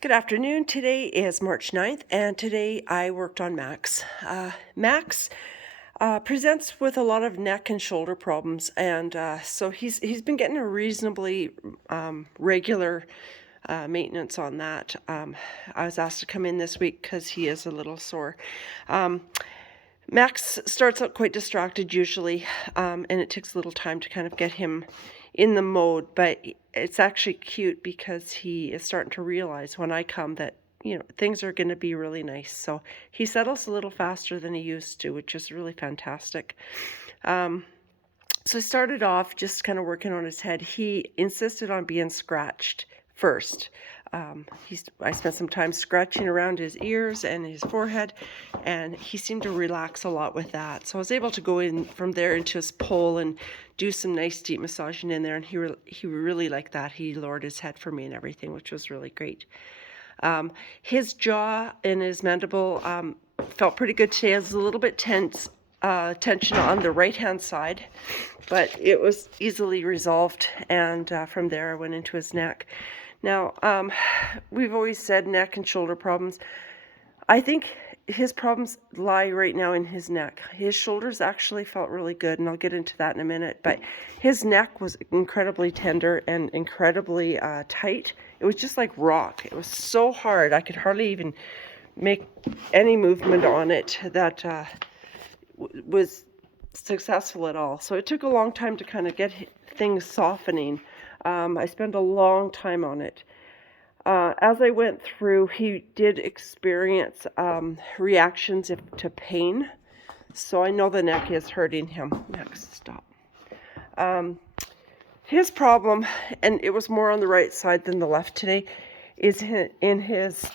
Good afternoon. Today is March 9th, and today I worked on Max. Max presents with a lot of neck and shoulder problems, and so he's been getting a reasonably regular maintenance on that. I was asked to come in this week because he is a little sore. Max starts out quite distracted usually, and it takes a little time to kind of get him in the mode, but it's actually cute because he is starting to realize when I come that, things are going to be really nice. So he settles a little faster than he used to, which is really fantastic. So I started off just kind of working on his head. He insisted on being scratched first. I spent some time scratching around his ears and his forehead, and he seemed to relax a lot with that. So I was able to go in from there into his poll and do some nice deep massaging in there, and he really liked that. He lowered his head for me and everything, which was really great. His jaw and his mandible felt pretty good today. It was a little bit tension on the right-hand side, but it was easily resolved, and from there I went into his neck. Now, we've always said neck and shoulder problems. I think his problems lie right now in his neck. His shoulders actually felt really good, and I'll get into that in a minute, but his neck was incredibly tender and incredibly tight. It was just like rock. It was so hard. I could hardly even make any movement on it that was successful at all. So it took a long time to kind of get things softening. I spent a long time on it. As I went through, he did experience reactions to pain. So I know the neck is hurting him. Next, stop. His problem, and it was more on the right side than the left today, is in his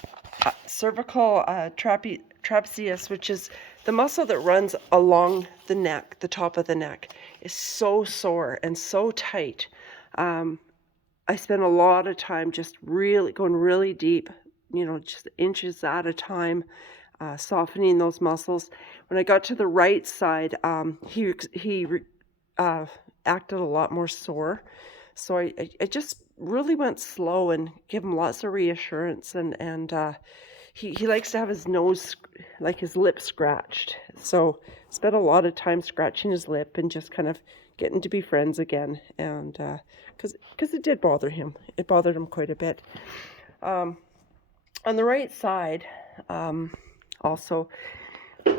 cervical trapezius, which is the muscle that runs along the neck, the top of the neck, is so sore and so tight. I spent a lot of time just really going really deep, just inches at a time, softening those muscles. When I got to the right side, he acted a lot more sore. So I just really went slow and gave him lots of reassurance, and he likes to have his nose, like his lip scratched. So spent a lot of time scratching his lip and just kind of getting to be friends again, and because it did bother him. It bothered him quite a bit. On the right side, also, get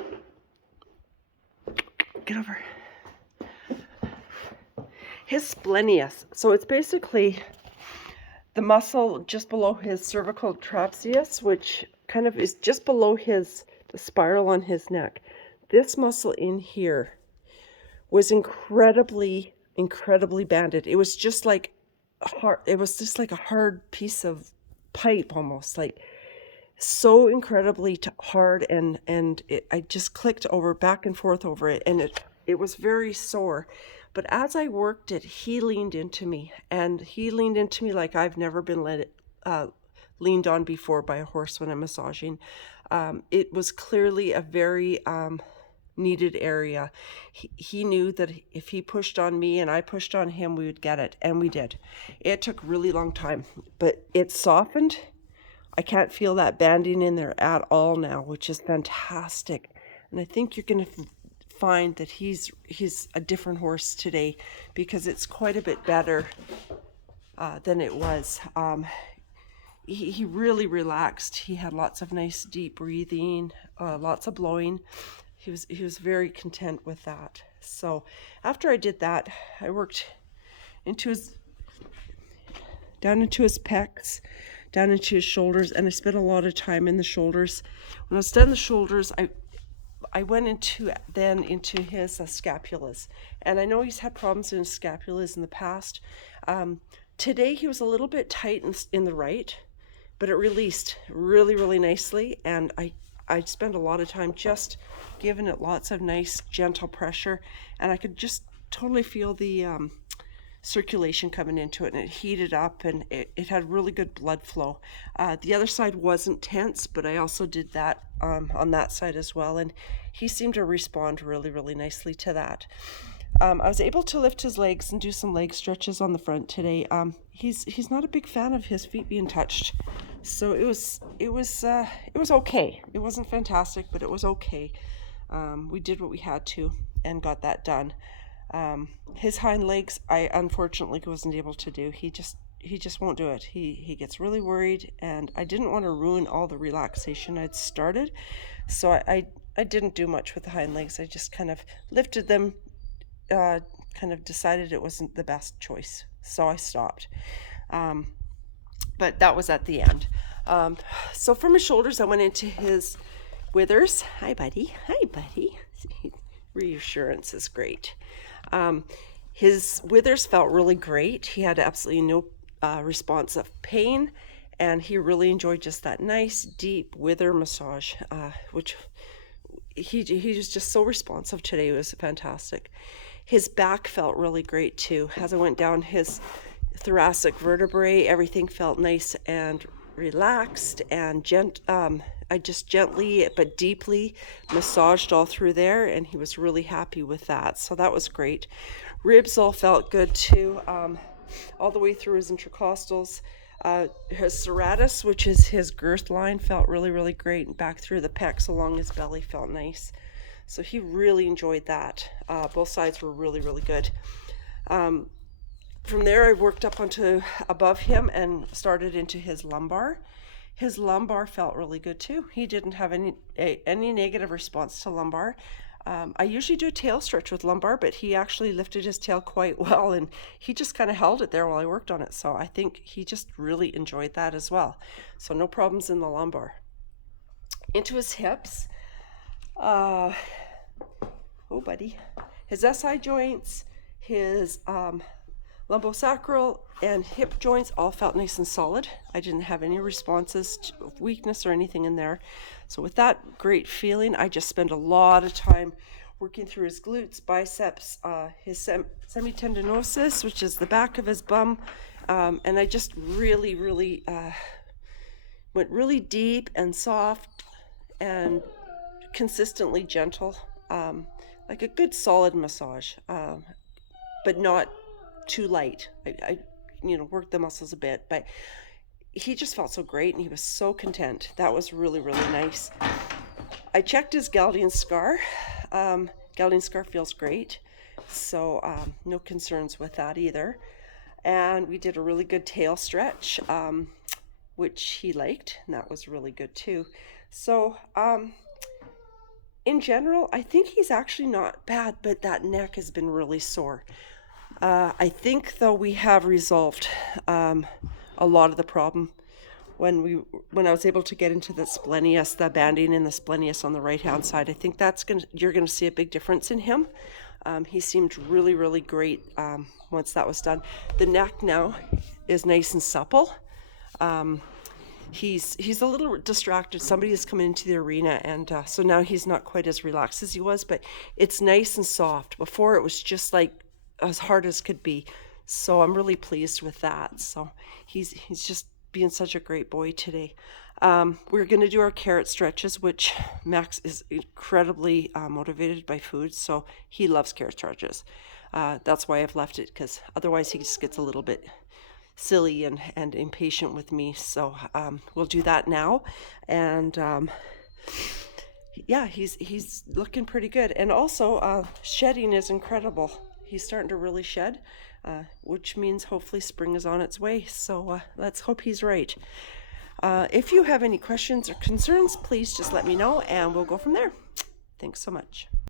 over. His splenius. So it's basically the muscle just below his cervical trapezius, which kind of is just below the spiral on his neck. This muscle in here was incredibly banded. It was just like hard. It was just like a hard piece of pipe, almost like so incredibly hard, and I just clicked over back and forth over it, and it was very sore. But as I worked it, he leaned into me, and he leaned into me like I've never been leaned on before by a horse when I'm massaging. It was clearly a very needed area. He knew that if he pushed on me and I pushed on him, we would get it, and we did. It took a really long time, but it softened. I can't feel that banding in there at all now, which is fantastic. And I think you're going to find that he's a different horse today, because it's quite a bit better than it was. He really relaxed. He had lots of nice deep breathing, lots of blowing. He was very content with that. So after I did that, I worked down into his pecs, down into his shoulders, and I spent a lot of time in the shoulders. When I was done the shoulders, I went into his scapulas, and I know he's had problems in his scapulas in the past. Today he was a little bit tight in the right, but it released really nicely, and I spent a lot of time just giving it lots of nice gentle pressure, and I could just totally feel the circulation coming into it, and it heated up, and it had really good blood flow. The other side wasn't tense, but I also did that on that side as well, and he seemed to respond really nicely to that. I was able to lift his legs and do some leg stretches on the front today. He's not a big fan of his feet being touched, so it was okay. It wasn't fantastic, but it was okay. We did what we had to and got that done. His hind legs, I unfortunately wasn't able to do. He just won't do it. He gets really worried, and I didn't want to ruin all the relaxation I'd started, so I didn't do much with the hind legs. I just kind of lifted them, kind of decided it wasn't the best choice, so I stopped. But that was at the end. So from his shoulders, I went into his withers. Hi, buddy. Hi, buddy. Reassurance is great. His withers felt really great. He had absolutely no response of pain, and he really enjoyed just that nice, deep wither massage, which he was just so responsive today. It was fantastic. His back felt really great too. As I went down his thoracic vertebrae, everything felt nice and relaxed and I just gently but deeply massaged all through there, and he was really happy with that. So that was great. Ribs all felt good too, all the way through his intercostals. His serratus, which is his girth line, felt really, really great, and back through the pecs along his belly felt nice. So he really enjoyed that. Both sides were really, really good. From there, I worked up onto above him and started into his lumbar. His lumbar felt really good too. He didn't have any negative response to lumbar. I usually do a tail stretch with lumbar, but he actually lifted his tail quite well, and he just kind of held it there while I worked on it. So I think he just really enjoyed that as well. So no problems in the lumbar. Into his hips. Oh, buddy. His SI joints, his lumbosacral and hip joints all felt nice and solid. I didn't have any responses to weakness or anything in there. So with that great feeling, I just spent a lot of time working through his glutes, biceps, his semitendinosus, which is the back of his bum. And I just really, really went really deep and soft and consistently gentle, like a good solid massage, but not too light. I worked the muscles a bit, but he just felt so great and he was so content. That was really, really nice. I checked his Galdian scar. Galdian scar feels great, so no concerns with that either. And we did a really good tail stretch, which he liked, and that was really good too. So in general, I think he's actually not bad, but that neck has been really sore. I think, though, we have resolved a lot of the problem when I was able to get into the splenius, the banding in the splenius on the right hand side. I think you're gonna see a big difference in him. He seemed really, really great once that was done. The neck now is nice and supple. He's a little distracted. Somebody has come into the arena, and so now he's not quite as relaxed as he was, but it's nice and soft. Before, it was just like as hard as could be. So I'm really pleased with that. So he's just being such a great boy today. We're going to do our carrot stretches, which Max is incredibly motivated by food, so he loves carrot stretches. That's why I've left it, because otherwise he just gets a little bit silly and impatient with me. So we'll do that now, and yeah, he's looking pretty good. And also shedding is incredible. He's starting to really shed, which means hopefully spring is on its way. So let's hope he's right. If you have any questions or concerns, please just let me know and we'll go from there. Thanks so much.